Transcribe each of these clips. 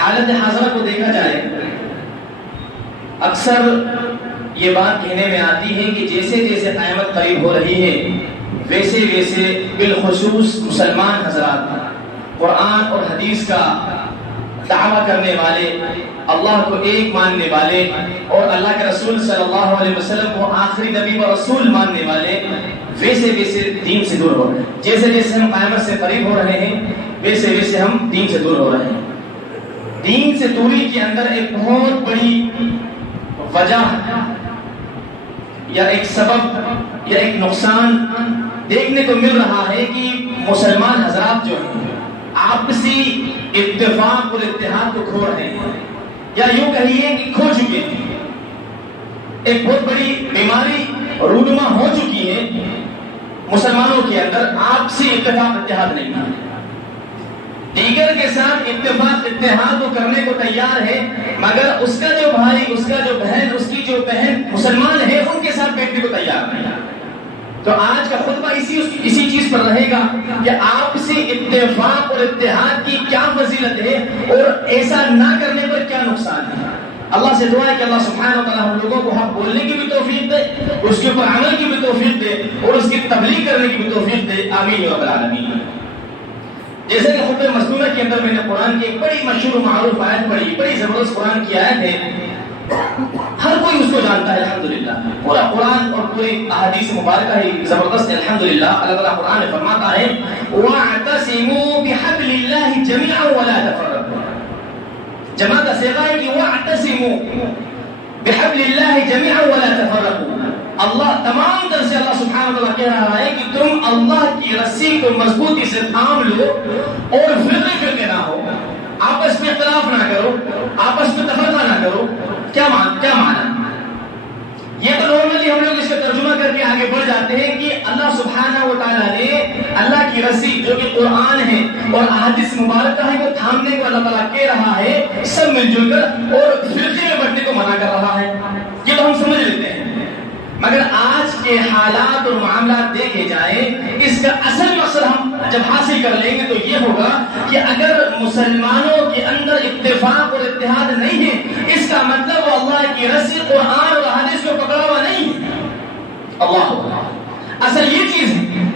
حالت حاضرہ کو دیکھا جائے، اکثر یہ بات کہنے میں آتی ہے کہ جیسے جیسے قیامت قریب ہو رہی ہے ویسے ویسے بالخصوص مسلمان حضرات قرآن اور حدیث کا دعویٰ کرنے والے، اللہ کو ایک ماننے والے اور اللہ کے رسول صلی اللہ علیہ وسلم کو آخری نبی و رسول ماننے والے ویسے ویسے دین سے دور ہو رہے ہیں۔ جیسے جیسے ہم قیامت سے قریب ہو رہے ہیں ویسے ویسے ہم دین سے دور ہو رہے ہیں۔ دین سے دوری کے اندر ایک بہت بڑی وجہ یا ایک سبب یا ایک نقصان دیکھنے کو مل رہا ہے کہ مسلمان حضرات جو ہیں آپسی اتفاق اور اتحاد کو کھو رہے ہیں، یا یوں کہیے کہ کھو چکے ہیں۔ ایک بہت بڑی بیماری رونما ہو چکی ہے مسلمانوں کے اندر، آپسی اتفاق اتحاد نہیں ہے۔ دیگر کے ساتھ اتفاق اتحاد کو کرنے کو تیار ہے، مگر اس کا جو بھائی، اس کا جو بہن، اس کی جو بہن مسلمان ہے ان کے ساتھ بیٹھنے کو تیار نہیں۔ تو آج کا خطبہ اسی چیز پر رہے گا کہ آپسی اتفاق اور اتحاد کی کیا فضیلت ہے اور ایسا نہ کرنے پر کیا نقصان ہے۔ اللہ سے دعا ہے کہ اللہ سبحانہ و تعالی ہم لوگوں کو حق بولنے کی بھی توفیق دے، اس کے اوپر عمل کی بھی توفیق دے اور اس کی تبلیغ کرنے کی بھی توفیق دے، آمین یا رب العالمین۔ جیسے کہ خطبہ مسنونہ کے اندر میں نے قرآن کی ایک بڑی مشہور و معروف آیت پڑھی، بڑی زبردست قرآن کی آیت ہے، ہر کوئی اس کو جانتا ہے الحمدللہ۔ پورا قرآن اور پوری احادیث مبارکہ ہی زبردست ہے الحمدللہ۔ اللہ تعالیٰ قرآن میں فرماتا ہے وَاعْتَصِمُوا بِحَبْلِ اللَّهِ جَمِيعًا وَلَا تَفَرَّقُوا۔ جمع کا صیغہ ہے کہ وَاعْتَصِمُوا بِحَبْلِ اللَّهِ جَمِيعًا وَلَا تَفَرَّقُوا۔ اللہ تمام طرح سے اللہ سبحانہ وتعالیٰ کہہ رہا ہے کہ تم اللہ کی رسی کو مضبوطی سے تھام لو اور فرقے فرقے نہ ہو، آپس میں اختلاف نہ کرو، آپس میں تفرقہ نہ کرو۔ کیا معنی؟ یہ تو نارملی ہم لوگ اس کا ترجمہ کر کے آگے بڑھ جاتے ہیں کہ اللہ سبحانہ و تعالیٰ نے اللہ کی رسی جو کہ قرآن ہے اور احادیث مبارکہ ہے وہ تھامنے کو اللہ تعالیٰ کہہ رہا ہے، سب مل جل کر، اور فرقے میں بٹنے کو منع کر رہا ہے۔ یہ تو ہم سمجھ لیتے ہیں، مگر آج کے حالات اور معاملات دیکھے جائیں، اس کا اصل مقصد ہم جب حاصل کر لیں گے تو یہ ہوگا کہ اگر مسلمانوں کے اندر اتفاق اور اتحاد نہیں ہے، اس کا مطلب وہ اللہ کی رسی قرآن اور حدیث کو پکڑا ہوا نہیں ہے۔ اللہ اصل یہ چیز ہے،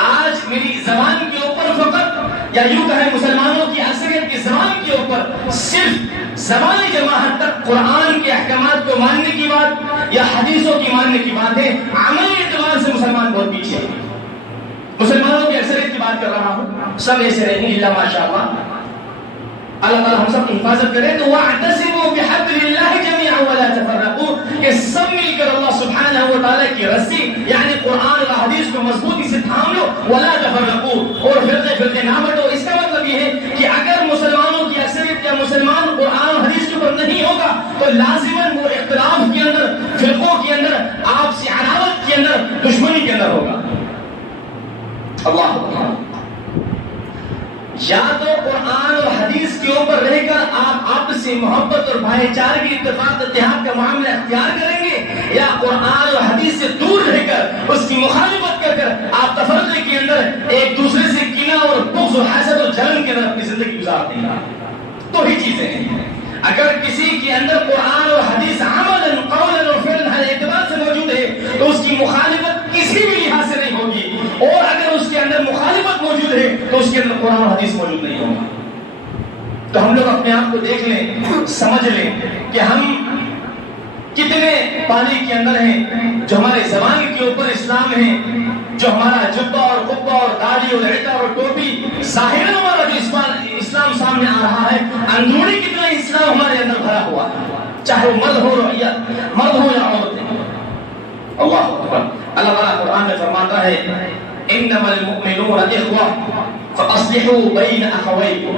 آج میری زبان کے اوپر فقط، یا یوں کہیں مسلمانوں کی اکثریت کی زبان کے اوپر صرف زبانی جماعت تک قرآن کے احکامات کو ماننے کی بات یا حدیثوں کی ماننے کی بات ہے، عملی اعتبار سے مسلمان بہت پیچھے ہے۔ مسلمانوں کی اکثریت کی بات کر رہا ہوں، سب ایسے رہیں گے الا ماشاءاللہ، اللہ تعالیٰ ہم سب کی حفاظت کرے۔ تو وَاعْتَصِمُوا بِحَبْلِ اللَّهِ جَمِيعًا وَلَا تَفَرَّقُوا، کہ سب مل کر اللہ سبحانہ و تعالیٰ کی رسی یعنی قرآن اور حدیث کو مضبوطی سے تھام لو، وَلَا تَفَرَّقُوا، اور فرقے فرقے نہ بٹو۔ اس کا مطلب یہ ہے کہ اگر مسلمانوں کی اکثریت یا مسلمان قرآن اور حدیث کے اوپر نہیں ہوگا تو لازماً وہ اختلاف کے اندر، فرقوں کے اندر، آپسی عداوت کے اندر، دشمنی کے اندر ہوگا۔ اللہ یا تو قرآن اور حدیث کے اوپر رہ کر آپ آپس سے محبت اور بھائی چارگی، اتفاق اتحاد کا معاملہ اختیار کریں گے، یا قرآن اور حدیث سے دور رہ کر اس کی مخالفت کر کر آپ تفرقے کے اندر ایک دوسرے سے کینہ اور بغض اور حسد اور جلن کے اندر اپنی زندگی گزار دیں گے۔ تو ہی چیزیں ہیں، اگر کسی کے اندر قرآن اور حدیث عملاً قولاً اور فعلاً ہر اعتبار سے موجود ہے تو اس کی مخالفت کسی بھی لحاظ سے نہیں ہوگی، اور اگر اس کے اندر مخالفت موجود ہے تو اس کے اندر قرآن و حدیث موجود نہیں ہوگا۔ تو ہم لوگ اپنے آپ کو دیکھ لیں، سمجھ لیں کہ ہم کتنے پانی کے اندر ہیں، جو ہمارے زبان کے اوپر اسلام ہے، جو ہمارا جبہ اور قبہ اور داڑھی اور عطا اور ٹوپی ظاہر ہمارا جو اسلام سامنے آ رہا ہے، اندرونی کتنا اسلام ہمارے اندر بھرا ہوا ہے، چاہے وہ مرد ہو یا عورت ہے۔ اللہ اکبر۔ اللہ تعالیٰ قرآن میں فرماتا ہے انما المؤمنون اخوہ فاصلحوا بین اخویکم،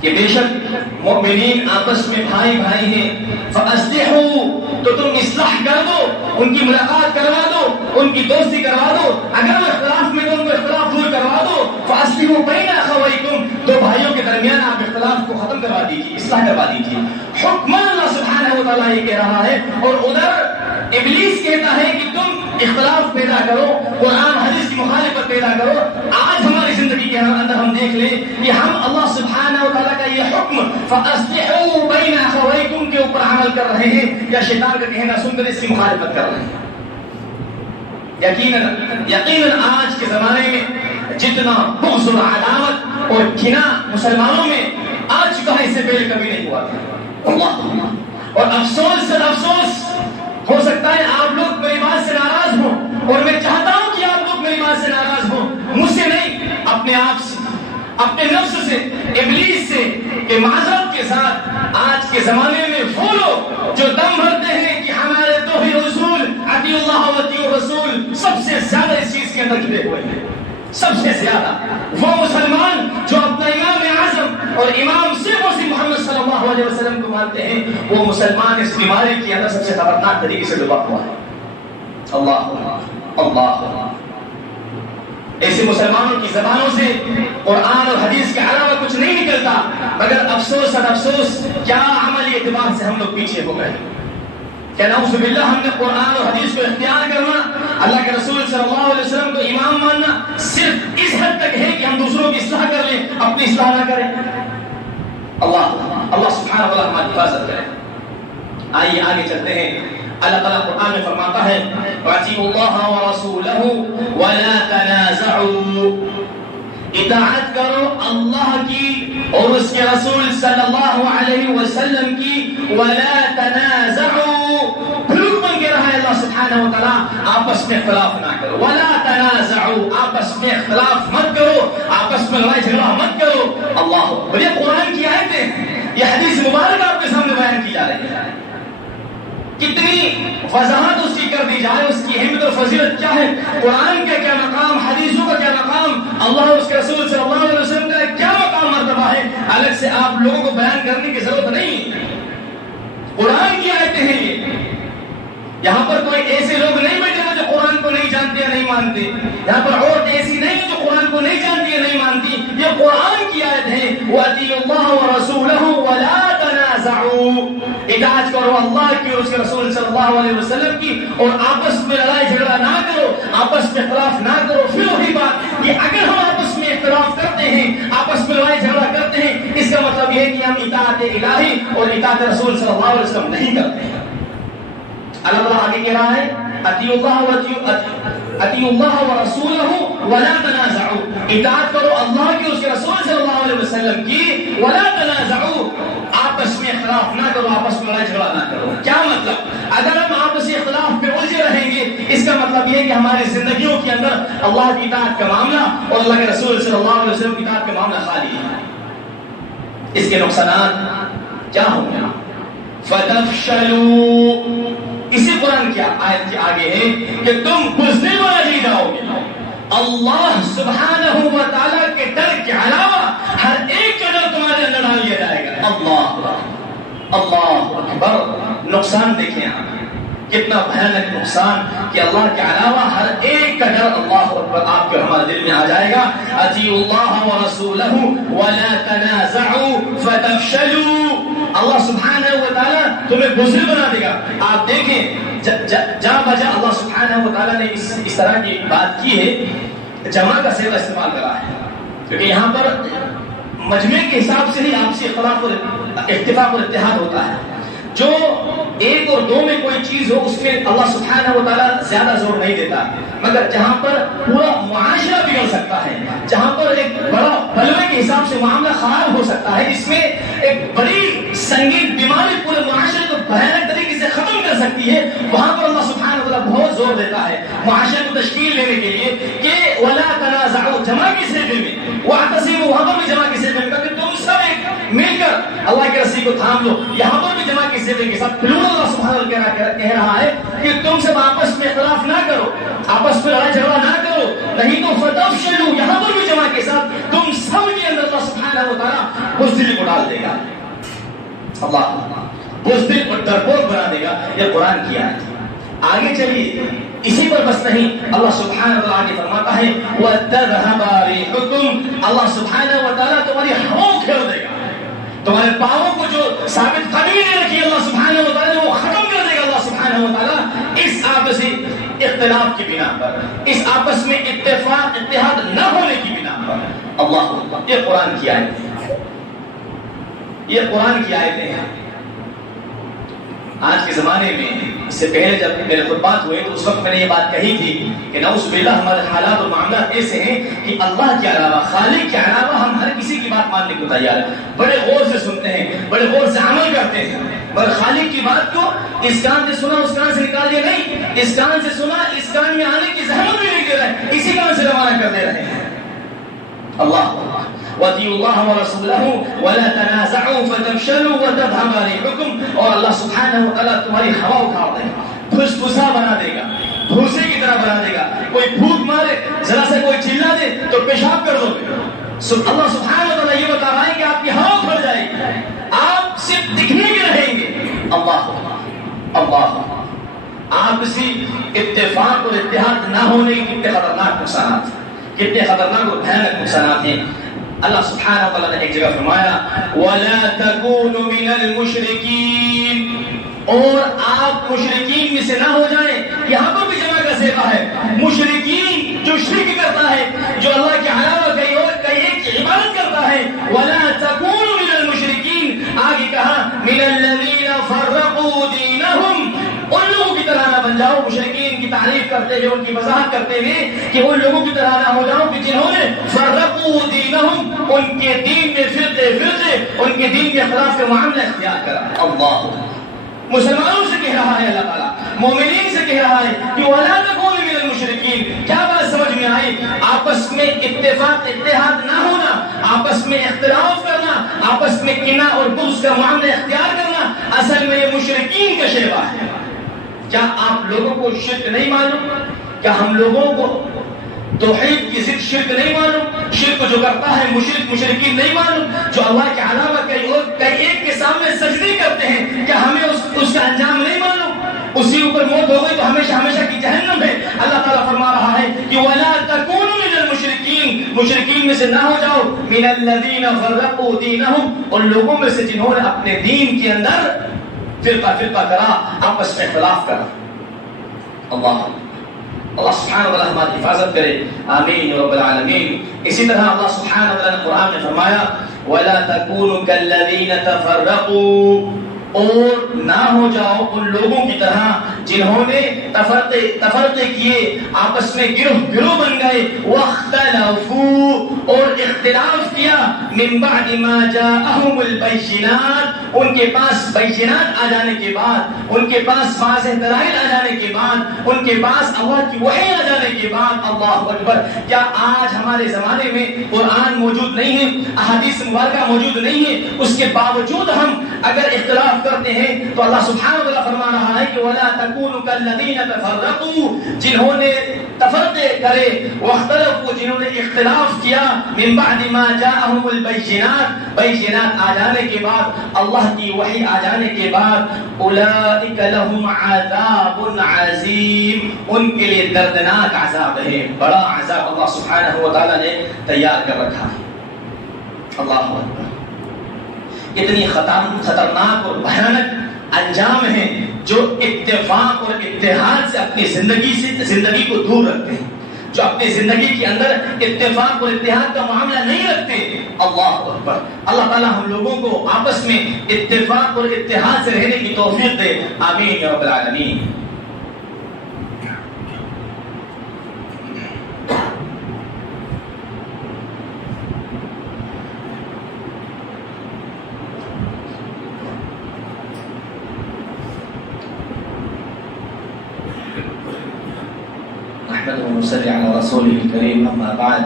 کہ بے شک مومنین آپس میں بھائی بھائی ہیں، فاصلحوا، تو تم اصلاح کر دو، ان کی ملاقات کروا دو، ان کی دوستی کروا دو، اگر وہ اختلاف میں تو ان کو اختلاف دور کروا دو، فاصلحوا بین اخویکم، دو بھائیوں کے درمیان آپ اختلاف کو ختم کروا دیجیے، اصلاح کروا دیجیے۔ حکم اللہ سبحانہ و تعالیٰ یہ کہہ رہا ہے، اور ادھر ابلیس کہتا ہے کہ تم اختلاف پیدا کرو، قرآن حدیث کی مخالفت پیدا کرو۔ آج ہماری زندگی کے اندر ہم دیکھ لیں کہ ہم اللہ سبحانہ و تعالیٰ کا یہ حکم فَأَصْلِحُوا بَيْنَ أَخَوَيْكُمْ کے اوپر عمل کر رہے ہیں یا شیطان کا کہنا سن کر اس کی مخالفت کر رہے ہیں؟ یقیناً آج کے زمانے میں جتنا بغض و عداوت اور کینہ مسلمانوں میں آ چکا ہے اس سے پہلے کبھی نہیں ہوا تھا. اللہ اور افسوس سے افسوس ہو سکتا ہے آپ لوگ میری بات سے ناراض ہوں اور میں چاہتا ہوں کہ آپ لوگ میری بات سے ناراض ہوں، مجھ سے نہیں، اپنے آپ سے، اپنے نفس سے، ابلیس سے، کہ معذرت کے ساتھ آج کے زمانے میں وہ لوگ جو دم بھرتے ہیں کہ ہمارے توحید رسول اطیع اللہ و اطیع الرسول سب سے زیادہ اس چیز کے اندر جڑے ہوئے ہیں، سب سے زیادہ وہ مسلمان جو اپنا امام اعظم اور امام صرف محمد صلی اللہ علیہ وسلم کو مانتے ہیں، وہ مسلمان اس بیماری کے اندر سب سے خطرناک طریقے سے ڈوبا ہوا ہے. اللہ اللہ ایسے مسلمانوں کی زبانوں سے قرآن اور حدیث کے علاوہ کچھ نہیں نکلتا، مگر افسوس اور افسوس کیا عملی اعتبار سے ہم لوگ پیچھے ہو گئے. کہ نعوذ باللہ ہم نے قرآن اور حدیث کو اختیار کرنا، اللہ کے رسول صلی اللہ علیہ وسلم کو امام ماننا صرف اس حد تک ہے کہ ہم دوسروں کی اصلاح کر لیں، اپنی اصلاح نہ کریں. اللہ سبحانہ و تعالیٰ ہماری حفاظت کرے. آئیے آگے چلتے ہیں. اللہ تعالیٰ قرآن میں فرماتا ہے وَأَطِيعُوا اللَّهَ وَرَسُولَهُ وَلَا تَنَازَعُوا، اطاعت کرو اللہ کی اور اس کے رسول صلی اللہ علیہ وسلم کی. وَلَا تَنَازَعُوا، حکم کہہ رہا ہے اللہ سبحانہ و تعالیٰ آپس میں اختلاف نہ کرو. وَلَا تَنَازَعُوا، آپس میں اختلاف مت کرو، آپس میں لڑائی جھگڑا مت کرو. اللہ، اور یہ قرآن کی آیتیں ہیں، یہ حدیث مبارک آپ کے سامنے بیان کی جا رہی ہے. کتنی وضاحت اس کی کر دی جائے، اس کی اہمیت اور فضیلت کیا ہے، قرآن کا کیا مقام، حدیثوں کا کیا مقام، اللہ اور اس کے رسول صلی اللہ علیہ وسلم کا کیا مقام مرتبہ ہے، الگ سے آپ لوگوں کو بیان کرنے کی ضرورت نہیں. قرآن کی آیتیں ہیں یہ. یہاں پر کوئی ایسے لوگ نہیں بیٹھے جو قرآن کو نہیں جانتے یا نہیں مانتے. یہاں پر عورت ایسی نہیں جو قرآن کو نہیں جانتی یا نہیں مانتی. یہ قرآن کی آیت ہے وَأَطِيعُوا اللَّهَ وَرَسُولَهُ وَلَا تَنَازَعُوا، اطاعت کرو اللہ کی اور اس کے رسول صلی اللہ علیہ وسلم کی، اور آپس میں لڑائی جھگڑا نہ کرو، آپس میں اختلاف نہ کرو. پھر وہی بات کہ اگر ہم آپس میں اختلاف کرتے ہیں، آپس میں لڑائی جھگڑا کرتے ہیں، اس کا مطلب یہ ہے کہ ہم اطاعت الہی اور اطاعت رسول صلی اللہ علیہ وسلم نہیں کرتے ہیں. اللہ تعالیٰ آگے کہہ رہا ہے اطیعوا اللہ ورسولہ ولا تنازعوا، اطاعت کرو اللہ کی اس کے رسول صلی اللہ علیہ وسلم کی. ولا تنازعوا، آپس میں اختلاف نہ کرو، آپس میں لڑائی جھگڑا نہ کرو. کیا مطلب؟ اگر ہم آپسی اختلاف میں الجھے رہیں گے، اس کا مطلب یہ ہے کہ ہماری زندگیوں کے اندر اللہ کی اطاعت کا معاملہ اور اللہ کے رسول صلی اللہ علیہ وسلم کی اطاعت کا معاملہ خالی ہے. اس کے نقصانات کیا ہوں گے؟ فَتَفْشَلُوا، اسی قرآن کی آیت کے آگے ہے کہ تم بزدل بنا دی جاؤ گے. اللہ سبحانہ و تعالیٰ کے ڈر کے علاوہ ہر ایک کا ڈر تمہارے اندر ڈال دیا جائے گا. اللہ اکبر. نقصان دیکھیں آپ، کتنا بھیانک نقصان کہ اللہ کے علاوہ ہر ایک کا ڈر اللہ اکبر آپ کے ہمارے دل میں آ جائے گا. اطیعوا اللہ ورسولہ ولا تنازعوا فتفشلوا، اللہ سبحانہ و تعالیٰ تمہیں بزدل بنا دے گا. آپ دیکھیں جہاں بجا اللہ سبحانہ و تعالیٰ نے اس طرح کی بات کی ہے، جمع کا صیغہ استعمال کرا ہے، کیونکہ یہاں پر مجمع کے حساب سے ہی آپسی اختلاف اور اتفاق اور اتحاد ہوتا ہے. جو ایک اور دو میں کوئی چیز ہو اس میں اللہ سبحانہ و تعالیٰ زیادہ زور نہیں دیتا، مگر جہاں پر پورا معاشرہ بگڑ سکتا ہے، جہاں پر ایک بڑا بلوے کے حساب سے معاملہ خراب ہو سکتا ہے، اس میں ایک بڑی سنگین بیماری پورے معاشرے کو بھیانک طریقے سے ختم کر سکتی ہے، وہاں پر اللہ سبحانہ و تعالیٰ بہت زور دیتا ہے معاشرے کو تشکیل دینے کے لیے کہ ولا تنازعوا، جمع کی صیغے میں، واعتصموا، وہاں پر بھی جمع کی صیغے میں، کہ تم سب ایک مل کر اللہ کے رسی کو تھام لو. یہاں پر بھی جمع کی صیغے کے ساتھ پلورل اللہ سبحانہ و تعالیٰ کہہ رہا ہے کہ تم سب آپس میں اختلاف نہ کرو، آپس میں لڑائی جھگڑا نہ کرو، نہیں تو فتفشلوا، یہاں پر بھی جمع کے ساتھ تم سب کے اندر اللہ سبحانہ و تعالیٰ بزدلی کو ڈال دے گا. اللہ بزدل اور ڈرپوک بنا دے گا. یہ قرآن کی آیت ہے. آگے چلیے، اسی پر بس نہیں، اللہ سبحانہ و تعالیٰ فرماتا ہے وَتَذْهَبَ رِيحُكُمْ، اللہ سبحانہ و تعالیٰ تمہاری ہواؤں کھیل دے گا. تمہارے پاؤں کو جو ثابت قدمی نے رکھی اللہ سبحانہ و تعالیٰ نے وہ ختم کر دے گا اللہ سبحانہ و تعالیٰ اس آپسی اختلاف کی بنا پر، اس آپس میں اتفاق اتحاد نہ ہونے کی بنا پر. اللہ، یہ قرآن کی آیت ہے. یہ قرآن کی آیتیں ہیں۔ آج کے زمانے میں اس سے پہلے جب میرے خطبات ہوئے تو اس وقت میں نے یہ بات کہی تھی کہ نعوذ باللہ ہمارے حالات اور معاملات ایسے ہیں کہ اللہ کے علاوہ، خالق کے علاوہ ہم ہر کسی کی بات ماننے کو تیار ہیں، بڑے غور سے سنتے ہیں، بڑے غور سے عمل کرتے ہیں، مگر خالق کی بات کو اس کان سے سنا اس کان سے نکال دیا نہیں، اس کان سے سنا اس کان میں آنے کی زحمت بھی نہیں دے رہے، اسی کان سے روانہ کر دے رہے ہیں۔ اللہ وَأَطِيعُوا اللَّهَ وَرَسُولَهُ وَلَا تَنَازَعُوا فَتَفْشَلُوا وَتَذْهَبَ رِيحُكُمْ، اور اللہ سبحانہ وتعالیٰ تمہاری ہوا اکھاڑ دے گا، پھس پھسا بنا دے گا، بھوسے کی طرح بنا دے گا، کوئی پھونک مارے، ذرا سے کوئی چلا دے تو پیشاب کر دو گے۔ اللہ سبحانہ وتعالیٰ یہ بتا رہا ہے کہ آپ کی ہوا کھڑ جائے گی، آپ صرف دکھنے کے رہیں گے۔ اللہ اللہ، آپ کسی اتفاق اور اتحاد نہ ہونے کے کتنے خطرناک نقصانات ہیں، کتنے خطرناک اور بھیانک نقصانات ہیں۔ اللہ سبحانہ وتعالیٰ نے ایک جگہ فرمایا وَلَا تَكُونُوا مِنَ الْمُشْرِكِينَ، اور آپ مشرکین میں سے نہ ہو جائیں۔ یہاں پر بھی جمع کا صیغہ ہے، مشرکین جو شرک کرتا ہے، جو اللہ کے علاوہ کہیں ایک کی عبادت کرتا ہے۔ وَلَا تَكُونُوا مِنَ الْمُشْرِكِينَ، آگے کہا مِنَ الَّذِينَ فَرَّقُوا دِينَهُمْ، ان لوگوں کی طرح نہ بن جاؤ، مشرکین کی تعریف کرتے ہوئے، ان کی وضاحت کرتے ہوئے کہ ان لوگوں کی طرح نہ ہو جاؤ کہ جنہوں نے فرقوا دینہم، ان کے دین میں فرقے ان کے دین کے خلاف کا معاملہ اختیار کرا۔ اللہ مسلمانوں سے کہہ رہا ہے، اللہ تعالیٰ مومنین سے کہہ رہا ہے کہ وَلَا تَكُونُوا مِنَ الْمُشْرِكِينَ۔ کیا بات سمجھ میں آئی؟ آپس میں اتفاق اتحاد نہ ہونا، آپس میں اختلاف کرنا، آپس میں کینہ اور بغض کا معاملہ اختیار کرنا اصل میں مشرکین کا شیوا ہے۔ کیا آپ لوگوں کو شرک نہیں معلوم؟ کیا ہم لوگوں کو توحید کی ضد شرک نہیں معلوم؟ شرک جو کرتا ہے مشرکین نہیں معلوم؟ جو اللہ کے علاوہ کئی ایک کے سامنے سجدے کرتے ہیں، کیا ہمیں اس کا انجام نہیں معلوم؟ اسی اوپر موت ہو گئی تو ہمیشہ ہمیشہ کی جہنم ہے۔ اللہ تعالیٰ فرما رہا ہے کہ وَلَا تَكُونُوا مِنَ الْمُشْرِكِينَ، مشرکین میں سے نہ ہو جاؤ، مِنَ الَّذِينَ فَرَّقُوا دِينَهُمْ، ان لوگوں میں سے جنہوں نے اپنے دین کے اندر فرقہ کرا، آپس میں اختلاف کرا۔ اللہ سبحانہ وتعالی ہماری حفاظت کرے، آمین رب العالمین۔ اسی طرح اللہ سبحانہ وتعالی نے قرآن میں فرمایا وَلَا تَكُونُوا كَالَّذِينَ تَفَرَّقُوا، اور نہ ہو جاؤ ان لوگوں کی طرح جنہوں نے تفرقے کیے، آپس میں گروہ بن گئے، وَاخْتَلَفُوا، اور اختلاف کیا، مِن بَعْدِ مَا جَاءَهُمُ الْبَيِّنَاتُ، ان کے پاس بینات آ جانے کے بعد، ان کے پاس واضح دلائل آ جانے کے بعد، ان کے پاس اللہ کی وحی آ جانے کے بعد۔ اللہ اکبر! کیا آج ہمارے زمانے میں قرآن موجود نہیں ہے، احادیث مبارکہ موجود نہیں ہے، اس کے باوجود ہم اگر اختلاف کرتے ہیں تو اللہ سبحانہ وتعالی فرما رہا ہے کہ وَلَا تَكُونُوا كَالَّذِينَ تَفَرَّقُوا، جنہوں نے تفرقے کرے، وَاخْتَلَفُوا، جنہوں نے اختلاف کیا، مِن بَعْدِ مَا جَاءَهُمُ الْبَيِّنَاتُ، بینات آ جانے کے بعد، اللہ کی وحی آ جانے کے بعد، أُولَئِكَ لَهُمْ عَذَابٌ عَظِيمٌ، ان کے لیے دردناک عذاب ہے، بڑا عذاب اللہ سبحانہ وتعالی نے تیار کر رکھا ہے۔ اللہ اکبر! اتنی خطرناک اور بھیانک انجام ہیں جو اتفاق اور اتحاد سے اپنی زندگی کو دور رکھتے ہیں، جو اپنی زندگی کے اندر اتفاق اور اتحاد کا معاملہ نہیں رکھتے۔ اللہ اکبر! اللہ تعالیٰ ہم لوگوں کو آپس میں اتفاق اور اتحاد سے رہنے کی توفیق دے، آمین یا رب العالمین۔ صلی علی رسول کریم، اما بعد۔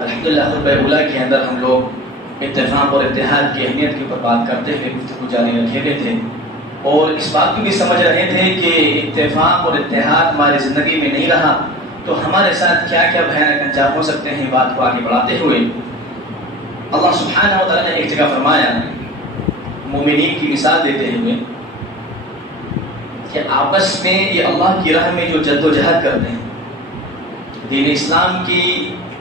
الحمدللہ خطبہ اولیٰ کے اندر ہم لوگ اتفاق اور اتحاد کی اہمیت کے اوپر بات کرتے ہوئے گفتگو جاری رکھے ہوئے تھے، اور اس بات کو بھی سمجھ رہے تھے کہ اتفاق اور اتحاد ہماری زندگی میں نہیں رہا تو ہمارے ساتھ کیا کیا بھیانک انجام ہو سکتے ہیں۔ بات کو آگے بڑھاتے ہوئے اللہ سبحانہ وتعالی نے ایک جگہ فرمایا، مومنین کی مثال دیتے ہوئے، کہ آپس میں یہ اللہ کی راہ میں جو جد و جہد کرتے ہیں، دین اسلام کی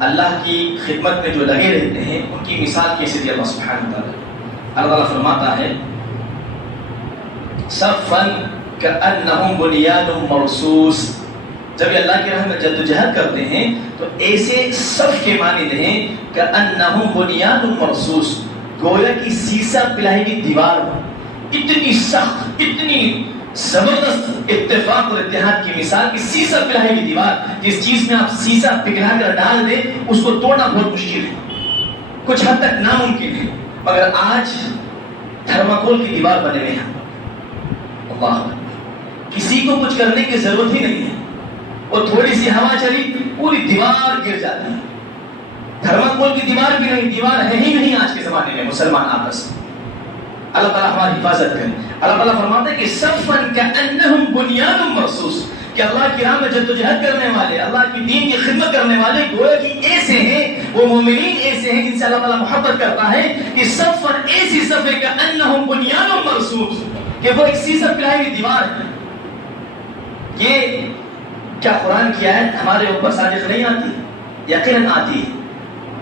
اللہ کی خدمت میں جو لگے رہتے ہیں، ان کی مثال کیسے دی اللہ سبحانہ وتعالی؟ اللہ تعالیٰ فرماتا ہے صفاً کأنہم بنیان مرصوص، جب یہ اللہ کی راہ میں جد و جہد کرتے ہیں تو ایسے صف کے مانند ہیں کأنہم بنیان مرصوص، گویا کی سیسا پلائی کی دیوار ہو، اتنی سخت، اتنی زبردست اتفاق اور اتحاد کی مثال کی سیسا پلائی کی دیوار، جس چیز میں آپ سیسا پگھلا کر ڈال دیں اس کو توڑنا بہت مشکل ہے، کچھ حد تک ناممکن ہے، مگر آج تھرماکول کی دیوار بنے ہوئے ہیں، اللہ کسی کو کچھ کرنے کی ضرورت ہی نہیں ہے، اور تھوڑی سی ہوا چلی پوری دیوار گر جاتی ہے۔ تھرماکول کی دیوار بھی نہیں، دیوار ہے ہی نہیں آج کے زمانے میں مسلمان آپس میں۔ اللہ تعالیٰ ہماری حفاظت کرے۔ اللہ تعالیٰ فرماتا ہے کہ صفاً کأنہم بنیان مرصوص، کہ اللہ کی راہ میں جدوجہد کرنے والے، اللہ کی دین کی خدمت کرنے والے گویا کہ ایسے ہیں، وہ مومنین ایسے ہیں جن سے اللہ تعالیٰ محبت کرتا ہے کہ صفاً ایسی صف ہے کأنہم بنیان مرصوص، کہ وہ ایک سیسا پلائی ہوئی دیوار ہے۔ یہ کیا قرآن کی آیت ہمارے اوپر صادق نہیں آتی؟ یقیناً آتی ہے۔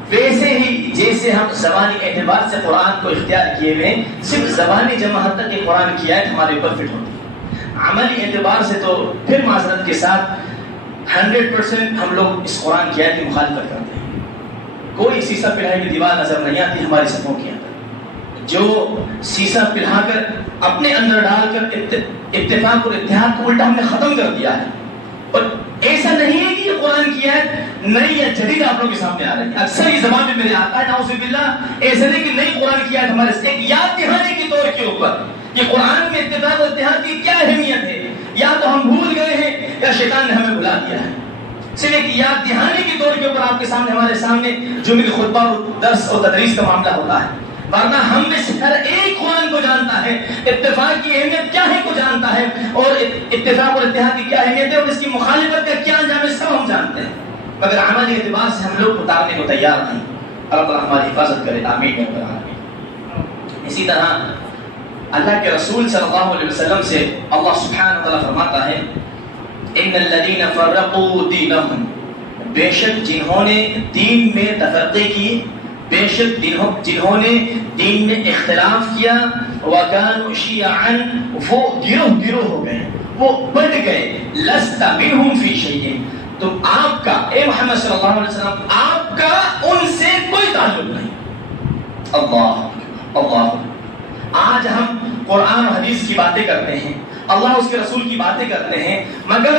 ویسے ہی جیسے ہم زبانی اعتبار سے قرآن کو اختیار کیے ہوئے صرف زبانی جماعت تک یہ قرآن کی آیت ہمارے اوپر فٹ ہوتی ہے، عملی اعتبار سے تو پھر معذرت کے ساتھ 100% ہم لوگ اس قرآن کی آیت کی مخالفت کرتے ہیں۔ کوئی سیسا پلہائی کی دیوار نظر نہیں آتی ہماری صفوں کے اندر، جو سیسا پلہا کر اپنے اندر ڈال کر اتفاق اور اتحاد کو الٹا ہم نے ختم کر دیا ہے۔ اور ایسا نہیں ہے کہ یہ قرآن کی آیت نئی یا جدید آپ لوگوں کے سامنے آ رہی ہے، اکثر یہ زبان میں میرے آتا ہے نعوذ باللہ، ایسا نہیں کہ نئی قرآن کی آیت ہمارے سے ایک یاد دہانے کے طور کے اوپر یہ قرآن میں اتفاق اور اتحاد کی کیا اہمیت ہے، یا تو ہم بھول گئے ہیں یا شیطان نے ہمیں بھلا دیا ہے۔ صرف ایک یاد دہانے کے طور کے اوپر آپ کے سامنے ہمارے سامنے جمعے خطبہ اور درس اور تدریس کا معاملہ ہوتا ہے، ورنہ ہم میں سے ہر ایک قرآن کو جانتا ہے، اتفاق کی اہمیت کیا ہے کو جانتا ہے، اور اتفاق اور اتحاد کی کیا اہمیت ہے اور اس کی مخالفت کا کیا انجام ہے سب ہم جانتے ہیں، مگر عملی اعتبار سے ہم لوگ اتارنے کو تیار نہیں۔ اللہ تعالیٰ ہماری حفاظت کرے، آمین یا رب العالمین۔ اسی طرح اللہ کے رسول صلی اللہ علیہ وسلم سے اللہ سبحانہ وتعالیٰ فرماتا ہے ان الذین فرقوا دینہم، بے شک جنہوں نے دین میں تفرقے کیے، بے شک جنہوں نے دین میں اختلاف کیا، وَكَانُوا شِيَعًا، وہ گروہ ہو گئے، وہ بٹ گئے، لَسْتَ مِنْهُمْ فِي شَيْءٍ، تو آپ کا اے محمد صلی اللہ علیہ وسلم آپ کا ان سے کوئی تعلق نہیں۔ اللہ آج ہم قرآن و حدیث کی باتیں کرتے ہیں، اللہ اس کے رسول کی باتیں کرتے ہیں، مگر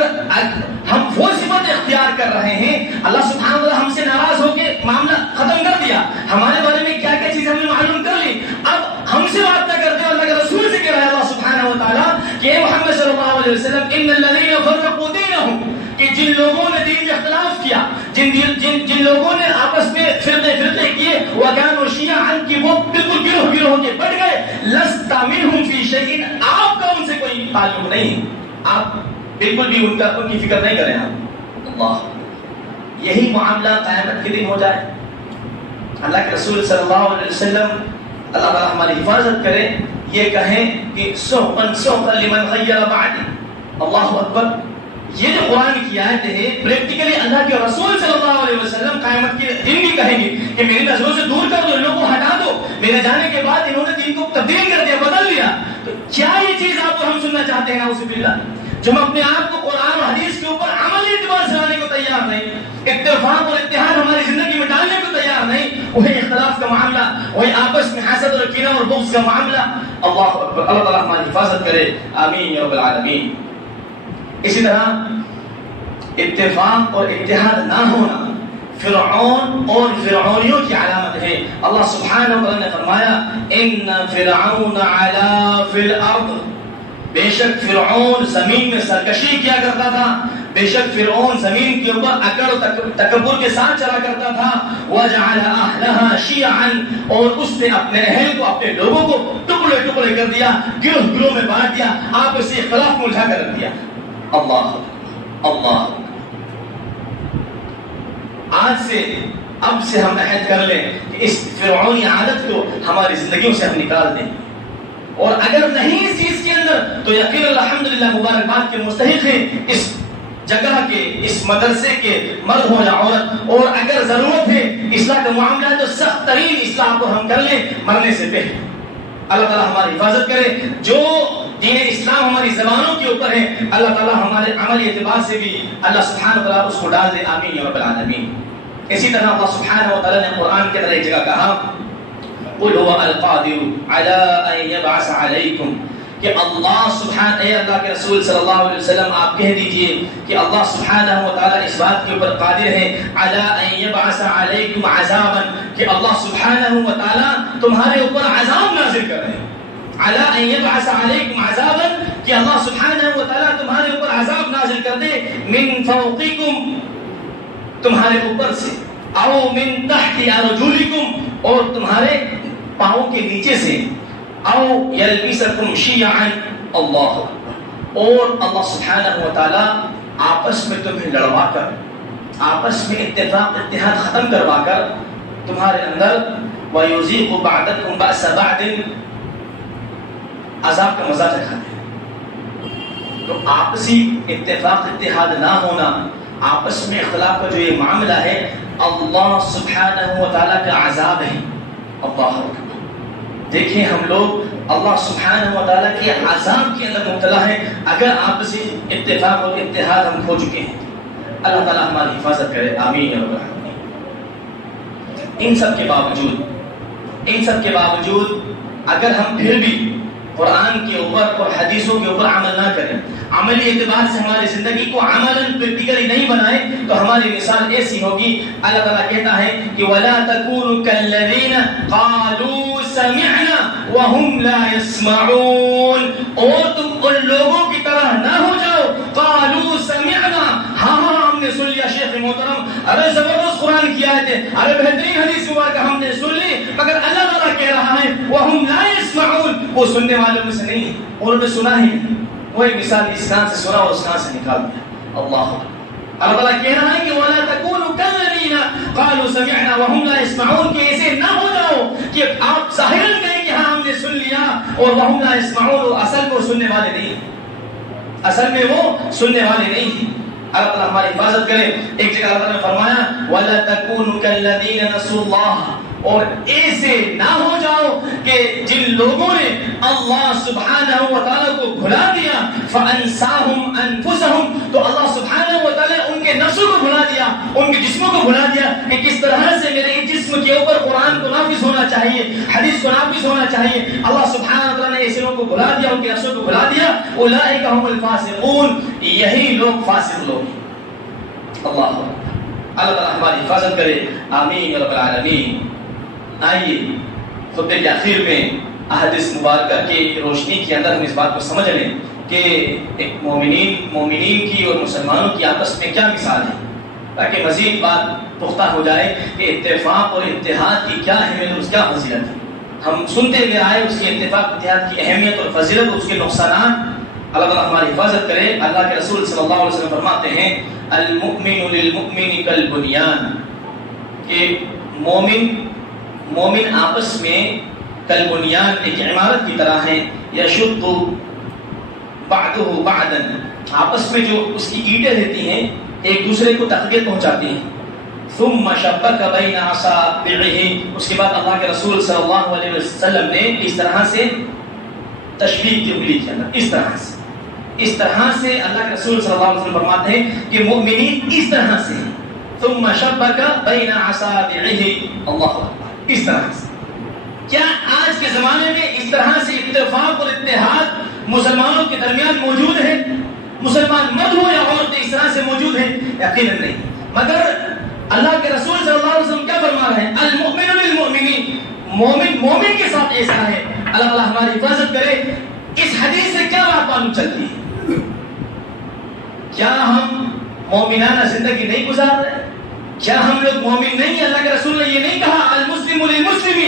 ہم وہ صفت اختیار کر رہے ہیں، اللہ سبحانہ وتعالی ہم سے ناراض ہو کے معاملہ ختم کر دیا، ہمارے بارے میں کیا کیا چیزیں ہم نے معلوم کر لی، اب ہم سے بات نہ کرتے، اللہ کے رسول سے کہہ رہا ہے اللہ سبحانہ وتعالی کہ اے محمد صلی اللہ علیہ وسلم ان الذین فرقوا دینہم، کہ جن لوگوں نے دین میں اختلاف کیا، جن لوگوں نے آپس میں فرقے کیے، وَكَانُوا شِيَعًا، کہ وہ بالکل گروہ ہو کے بٹ گئے، لَسْتَ مِنْهُمْ فِي شَيْءٍ، آپ کا ان سے کوئی تعلق نہیں، آپ بالکل بھی ان کی فکر نہیں کریں آپ۔ اللہ یہی معاملہ قیامت کے دن ہو جائے، اللہ کے رسول صلی اللہ علیہ وسلم اللہ تعالیٰ ہماری حفاظت کرے، یہ کہیں کہ سحقا لمن غیر بعدی، اللہ اکبر۔ یہ جو قرآن کی آیت ہے پریکٹیکلی اللہ کے رسول صلی اللہ علیہ وسلم قیامت کے دن بھی کہیں گے کہ میری نظروں سے دور کر دو، ان لوگوں کو ہٹا دو، میرے جانے کے بعد انہوں نے دین کو تبدیل کر دیا، بدل دیا۔ تو کیا یہ چیز آپ اور ہم سننا چاہتے ہیں نعوذ باللہ، جو ہم اپنے آپ کو قرآن و حدیث کے اوپر عملی اعتبار سے لانے کو تیار نہیں، اتفاق اور اتحاد ہماری زندگی میں ڈالنے کو تیار نہیں، وہی اختلاف کا معاملہ، وہی آپس میں حسد اور کینہ اور بغض کا معاملہ۔ اللہ اکبر، اللہ تعالیٰ ہماری حفاظت کرے، آمین یا رب العالمین۔ اسی طرح اتفاق اور اتحاد نہ ہونا فرعون اور فرعونیوں کی علامت ہے۔ اللہ سبحانہ وتعالی نے فرمایا ان فرعون علا فی الارض، بے شک فرعون زمین میں سرکشی کیا کرتا تھا، بے شک فرعون زمین کے اوپر اکڑ و تکبر کے ساتھ چلا کرتا تھا، وجعل اہلھا شیعا، اور اس نے اپنے اہل کو، اپنے لوگوں کو ٹکڑے ٹکڑے کر دیا، گروہ میں بانٹ دیا، آپ سے اختلاف میں الجھا کر رکھ دیا۔ اللہ آج سے اب سے ہم عہد کر لیں کہ اس فرعونی عادت کو ہماری زندگیوں سے ہم نکال دیں، اور اگر نہیں اس چیز کے اندر تو یقیناً الحمدللہ مبارکباد کے مستحق ہیں اس جگہ کے، اس مدرسے کے مرد ہو یا عورت، اور اگر ضرورت ہے اصلاح کا معاملہ ہے تو سخت ترین اصلاح کو ہم کر لیں مرنے سے پہلے۔ اللہ تعالیٰ ہماری حفاظت کرے، جو دین اسلام ہماری زبانوں کے اوپر ہے اللہ تعالیٰ ہمارے عملی اعتبار سے بھی اللہ سبحانہ وتعالیٰ اس کو ڈال دے، آمین یا رب العالمین۔ اسی طرح اللہ سبحانہ وتعالیٰ نے قرآن کے اندر ایک جگہ کہا قل هو القادر على ان يبعث عليكم کہ اللہ سبحانہ، اے اللہ کے رسول صلی اللہ علیہ وسلم آپ کہہ دیجئے کہ اللہ سبحانہ و تعالی اس بات کے اوپر قادر ہے، علی ان یبعث علیکم عذابا، کہ اللہ سبحانہ و تعالی تمہارے اوپر عذاب نازل کر رہے ہیں، علی ان یبعث علیکم عذابا، کہ اللہ سبحانہ و تعالی تمہارے اوپر عذاب نازل کر دے، من فوقکم، تمہارے اوپر سے، او من تحت ارجلکم، اور تمہارے پاؤں کے نیچے سے، او یلبسکم شیعا، اللہ، اور اللہ سبحانہ و تعالی آپس میں تمہیں لڑوا کر، آپس میں اتفاق اتحاد ختم کروا کر تمہارے اندر وَيُذِيقُ بَعْدَكُمْ بَأْسَ بَعْدٍ، عذاب کا مزہ چکھاتے ہیں۔ تو آپسی اتفاق اتحاد نہ ہونا، آپس میں اختلاف کا جو یہ معاملہ ہے، اللہ سبحانہ و تعالی کا عذاب ہے۔ اللہ اکبر، دیکھیں ہم لوگ اللہ سبحانہ و تعالیٰ کے عذاب کے اندر مبتلا ہیں اگر آپسی اتفاق اور اتحاد ہم کھو چکے ہیں۔ اللہ تعالیٰ ہماری حفاظت کرے، آمین یا رب العالمین۔ ان سب کے باوجود اگر ہم پھر بھی قرآن کے اوپر اور حدیثوں کے اوپر عمل نہ کریں، عملی اعتبار سے ہماری زندگی کو عملاً پریکٹیکلی نہیں بنائیں، تو ہماری مثال ایسی ہوگی، اللہ تعالیٰ کہتا ہے کہ وَلَا تَكُونُوا كَالَّذِينَ قَالُوا سَمِعْنَا وَهُمْ لَا يَسْمَعُونَ، اور تم ان لوگوں کی طرح نہ ہو جاؤ، قَالُوا سَمِعْنَا، ہاں ہم نے سن لیا شیخ محترم، ارے زبردست قرآن کی آیت ہے، ارے بہترین حدیث مبارکہ ہم نے سن لی، مگر اللہ تعالیٰ کہہ رہا ہے وَهُمْ لَا يَسْمَعُونَ، وہ سننے والوں میں سے نہیں ہے، انہوں نے سنا ہی نہیں، وہی مثال اس کان سے سنا اور اس کان سے نکال دیا۔ اللہ تعالیٰ کہہ رہا ہے کہ وَلَا تَكُونُوا كَالَّذِينَ قَالُوا سَمِعْنَا وَهُمْ لَا يَسْمَعُونَ، کہ ایسے نہ ہو جاؤ کہ آپ ظاہراً کہیں کہ ہاں ہم نے سن لیا اور وَهُمْ لَا يَسْمَعُونَ، اور اصل میں وہ سننے والے نہیں ہیں، اصل میں وہ سننے والے نہیں ہیں۔ اللہ تعالیٰ ہماری حفاظت کرے۔ ایک جگہ اللہ تعالیٰ نے فرمایا وَلَا تَكُونُوا كَالَّذِينَ نَسُوا اللَّهَ، اور ایسے نہ ہو جاؤ کہ جن لوگوں نے اللہ سبحانہ و تعالیٰ کو بھلا دیا، فَأَنْسَاهُمْ أَنفُسَهُمْ، تو اللہ سبحانہ و تعالیٰ ان کے نفسوں کو بھلا دیا، ان کے جسموں کو بھلا دیا کہ کس طرح سے میرے جسم کے اوپر قرآن کو نافذ ہونا چاہیے، حدیث کو نافذ ہونا چاہیے۔ اللہ سبحانہ و تعالیٰ نے ایسے لوگوں کو بھلا دیا، ان کے نفسوں کو بھلا دیا، اولئک هم الفاسقون، یہی لوگ فاسق لوگ ہیں۔ اللہ تعالیٰ ہماری حفاظت کرے، آمین یا رب العالمین۔ آئیے خطبے کے آخر میں احادیث مبارکہ کی روشنی کے اندر ہم اس بات کو سمجھ لیں کہ ایک مومنین کی اور مسلمانوں کی آپس میں کیا مثال ہے، تاکہ مزید بات پختہ ہو جائے کہ اتفاق اور اتحاد کی کیا اہمیت اور اس کیا فضیلت ہے۔ ہم سنتے ہوئے آئے اس کے اتفاق اتحاد کی اہمیت اور فضیلت اور اس کے نقصانات۔ اللہ تعالیٰ ہماری حفاظت کرے۔ اللہ کے رسول صلی اللہ علیہ وسلم فرماتے ہیں المؤمن للمؤمن کالبنیان، کہ مومن آپس میں کالبنیان، ایک عمارت کی طرح ہے، یشد بعضہ بعضا، آپس میں جو اس کی اینٹیں رہتی ہیں ایک دوسرے کو تقویت پہنچاتی ہیں۔ ثم شبک بین اصابعہ، اس کے بعد اللہ کے رسول صلی اللہ علیہ وسلم نے اس طرح سے تشبیہ کی انگلی کے اندر، اس طرح سے اللہ کے رسول صلی اللہ علیہ وسلم فرماتے ہیں کہ مومنین اس طرح سے ہیں۔ ثم شبک بین اصابعہ، اللہ اکبر، اس طرح سے۔ کیا آج کے زمانے میں اس طرح سے اتفاق اور اتحاد مسلمانوں کے درمیان موجود ہے؟ مسلمان مرد ہو یا عورت اس طرح سے موجود ہے؟ یقیناً نہیں۔ مگر اللہ کے رسول صلی اللہ علیہ وسلم کیا فرما رہے ہیں؟ المؤمن للمؤمن، مومن کے ساتھ ایسا ہے۔ اللہ تعالیٰ ہماری حفاظت کرے۔ اس حدیث سے کیا بات معلوم چلتی ہے؟ کیا ہم مومنانہ زندگی نہیں گزار رہے؟ کیا ہم لوگ مومن نہیں؟ اللہ کے رسول نے یہ نہیں کہا المسلم للمسلم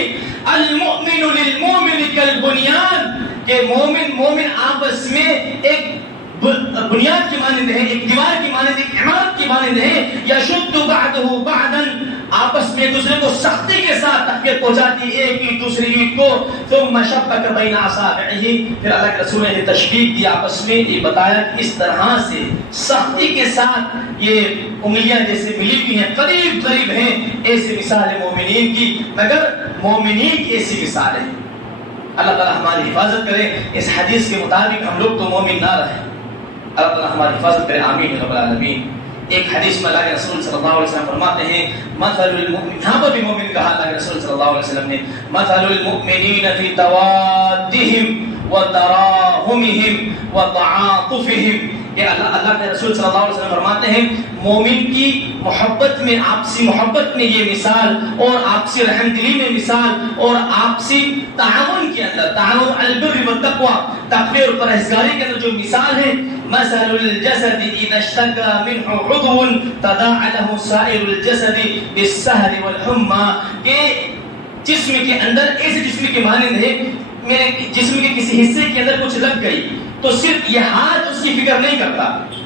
المؤمن للمؤمن کالبنیان، کہ مومن آپس میں ایک بنیاد کی مانند ہے، ایک دیوار کی مانند، ایک عمارت کی مانند ہے، یشد بعضہ بعضا، آپس میں دوسرے کو سختی کے ساتھ تقویت پہنچاتی ایک اینٹ دوسری اینٹ کو۔ ثم شبک بین اصابعہ، پھر اللہ کے رسول نے تشبیہ دی آپس میں، یہ بتایا کہ اس طرح سے سختی کے ساتھ یہ انگلیاں جیسے ملی ہوئی ہیں، قریب قریب ہیں، ایسی مثال ہے مومنین کی، مگر مومنین کی ایسی مثال ہے۔ اللہ تعالیٰ ہماری حفاظت کرے۔ اس حدیث کے مطابق ہم لوگ تو مومن نہ رہے، اللہ تعالیٰ ہماری حفاظت کرے، آمین رب العالمین۔ ایک حدیث میں اللہ کے رسول صلی اللہ علیہ وسلم فرماتے ہیں مثل المؤمن، یہاں پر بھی مومن کہا اللہ کے رسول صلی اللہ علیہ وسلم نے، مثل المؤمنین فی توادہم وتراحمہم وتعاطفہم، کہ اللہ کے رسول صلی اللہ علیہ وسلم فرماتے ہیں مومن کی محبت میں، آپسی محبت میں یہ مثال، اور آپسی رحم دلی میں مثال، اور آپسی تعاون کے اندر، تعاون علی البر والتقوی، تقوی اور پرہیزگاری کے اندر جو مثال ہے، مثل الجسد اذا اشتكى منه عضو تداعى له سائر الجسد بالسهر والحمى، کہ جسم کے اندر ایسے جسم کے مانند ہے، میرے جسم کے کسی حصے کے اندر کچھ لگ گئی تو صرف یہ ہاتھ اس کی فکر نہیں کرتا،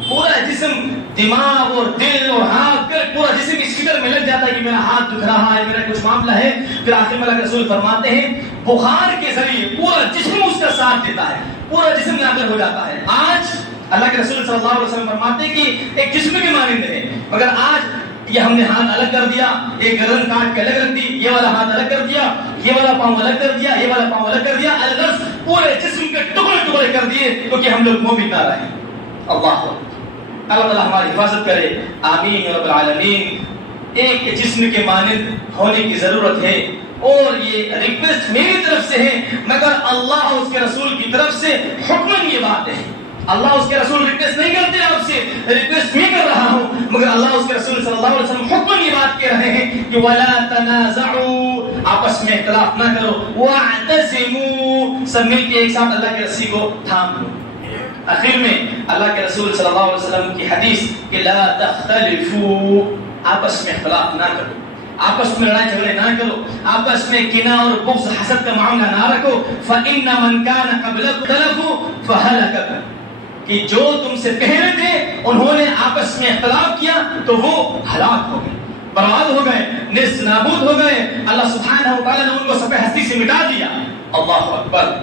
پورا جسم، دماغ اور دل اور ہاتھ، پورا جسم اس فکر میں لگ جاتا ہے کہ میرا ہاتھ دکھ رہا ہے، میرا کچھ معاملہ ہے، پھر آخر میں اللہ کے رسول فرماتے ہیں بخار کے ذریعے پورا جسم اس کا ساتھ دیتا ہے، پورا جسم ناقل ہو جاتا ہے۔ آج اللہ کے رسول صلی اللہ علیہ وسلم فرماتے ہیں کہ ایک جسم کے مانند ہے، مگر آج یہ ہم نے ہاتھ الگ کر دیا، ایک گردن کاٹ کے الگ رکھ دی، یہ والا ہاتھ الگ کر دیا، یہ والا پاؤں الگ کر دیا، یہ والا پاؤں الگ کر دیا، الگ پورے جسم کے ٹکڑے ٹکڑے کر دیے کیونکہ ہم لوگ مومن نہ رہے۔ اللہ تعالیٰ ہماری حفاظت کرے، آمین رب العالمین۔ ایک جسم کے مانند ہونے کی ضرورت ہے، اور یہ ریکویسٹ میری طرف سے ہے، مگر اللہ اور اس کے رسول کی طرف سے حکماً یہ بات ہے۔ اللہ اس کے رسول ریکویسٹ نہیں کرتے آپ سے، ریکویسٹ میں کر رہا ہوں، مگر اللہ اس کے رسول صلی اللہ علیہ وسلم حکم یہ بات کہہ رہے ہیں کہ وَلَا تَنَازَعُوا، آپس میں اختلاف نہ کرو، وَاعْتَصِمُوا، سب مل کے ایک ساتھ اللہ کی رسی کو تھام لو۔ آخر میں اللہ کے رسول صلی اللہ علیہ وسلم کی حدیث کہ لا تختلفوا، آپس میں اختلاف نہ کرو، آپس میں لڑائی جھگڑے نہ کرو، آپس میں کینہ اور بغض حسد کا معاملہ نہ رکھو، فَإِنَّ مَنْ كَانَ قَبْلَكُمْ اخْتَلَفُوا فَهَلَكَ، کہ جو تم سے پہلے تھے انہوں نے آپس میں اختلاف کیا تو وہ ہلاک ہو گئے، برباد ہو گئے، نیست نابود ہو گئے، اللہ سبحانہ وتعالی نے ان کو سفید ہستی سے مٹا دیا۔ اللہ اکبر۔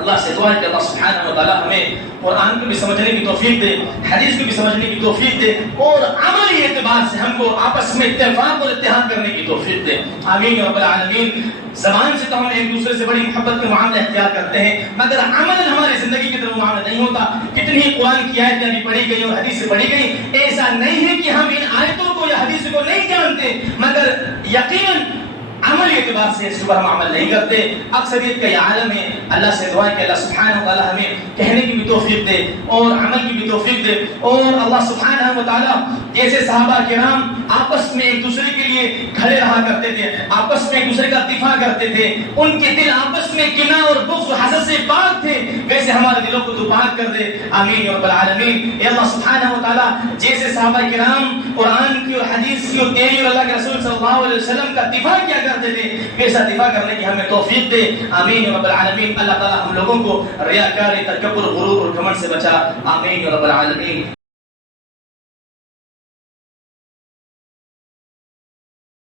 اللہ سے دعا ہے کہ اللہ سبحانہ وتعالی ہمیں قرآن کو بھی سمجھنے کی توفیق دے، حدیث کو بھی سمجھنے کی توفیق دے، اور عملی اعتبار سے ہم کو آپس میں اتفاق اور اتحاد کرنے کی توفیق دے، آمین رب العالمین۔ زبان سے تو ہم ایک دوسرے سے بڑی محبت کا معاملہ اختیار کرتے ہیں، مگر عملاً ہماری زندگی کی طرف معاملہ نہیں ہوتا۔ کتنی ہی قرآن کی آیتیں بھی پڑھی گئی اور حدیث سے پڑھی گئی، ایسا نہیں ہے کہ ہم ان آیتوں کو یا حدیث کو نہیں جانتے، مگر یقیناً عملی اعتبار سے اس پر ہم عمل نہیں کرتے۔ اکثریت کا یہ عالم ہے، اللہ سے دعا ہے کہ اللہ سبحانہ وتعالی ہمیں کہنے کی بھی توفیق دے اور عمل کی بھی توفیق دے، اور اللہ سبحانہ وتعالی جیسے صحابہ کرام آپس میں ایک دوسرے کے لیے کھڑے رہا کرتے تھے، آپس میں ایک دوسرے کا دفاع کرتے تھے، ان کے دل آپس میں کینہ اور بغض و حسد سے پاک تھے، ویسے ہمارے دلوں کو تو پاک کر دے، آمین رب العالمین۔ اے اللہ سبحانہ وتعالی جیسے صحابہ کرام قرآن کی اور حدیث کی اور تیری اور اللہ کے رسول صلی اللہ علیہ وسلم کا دفاع کیا کرتے تھے، ویسا دفاع کرنے کی ہمیں توفیق دے، آمین رب العالمین۔ اللہ تعالی ہم لوگوں کو ریاکاری، تکبر، غرور اور گھمنڈ سے بچا، آمین رب العالمین۔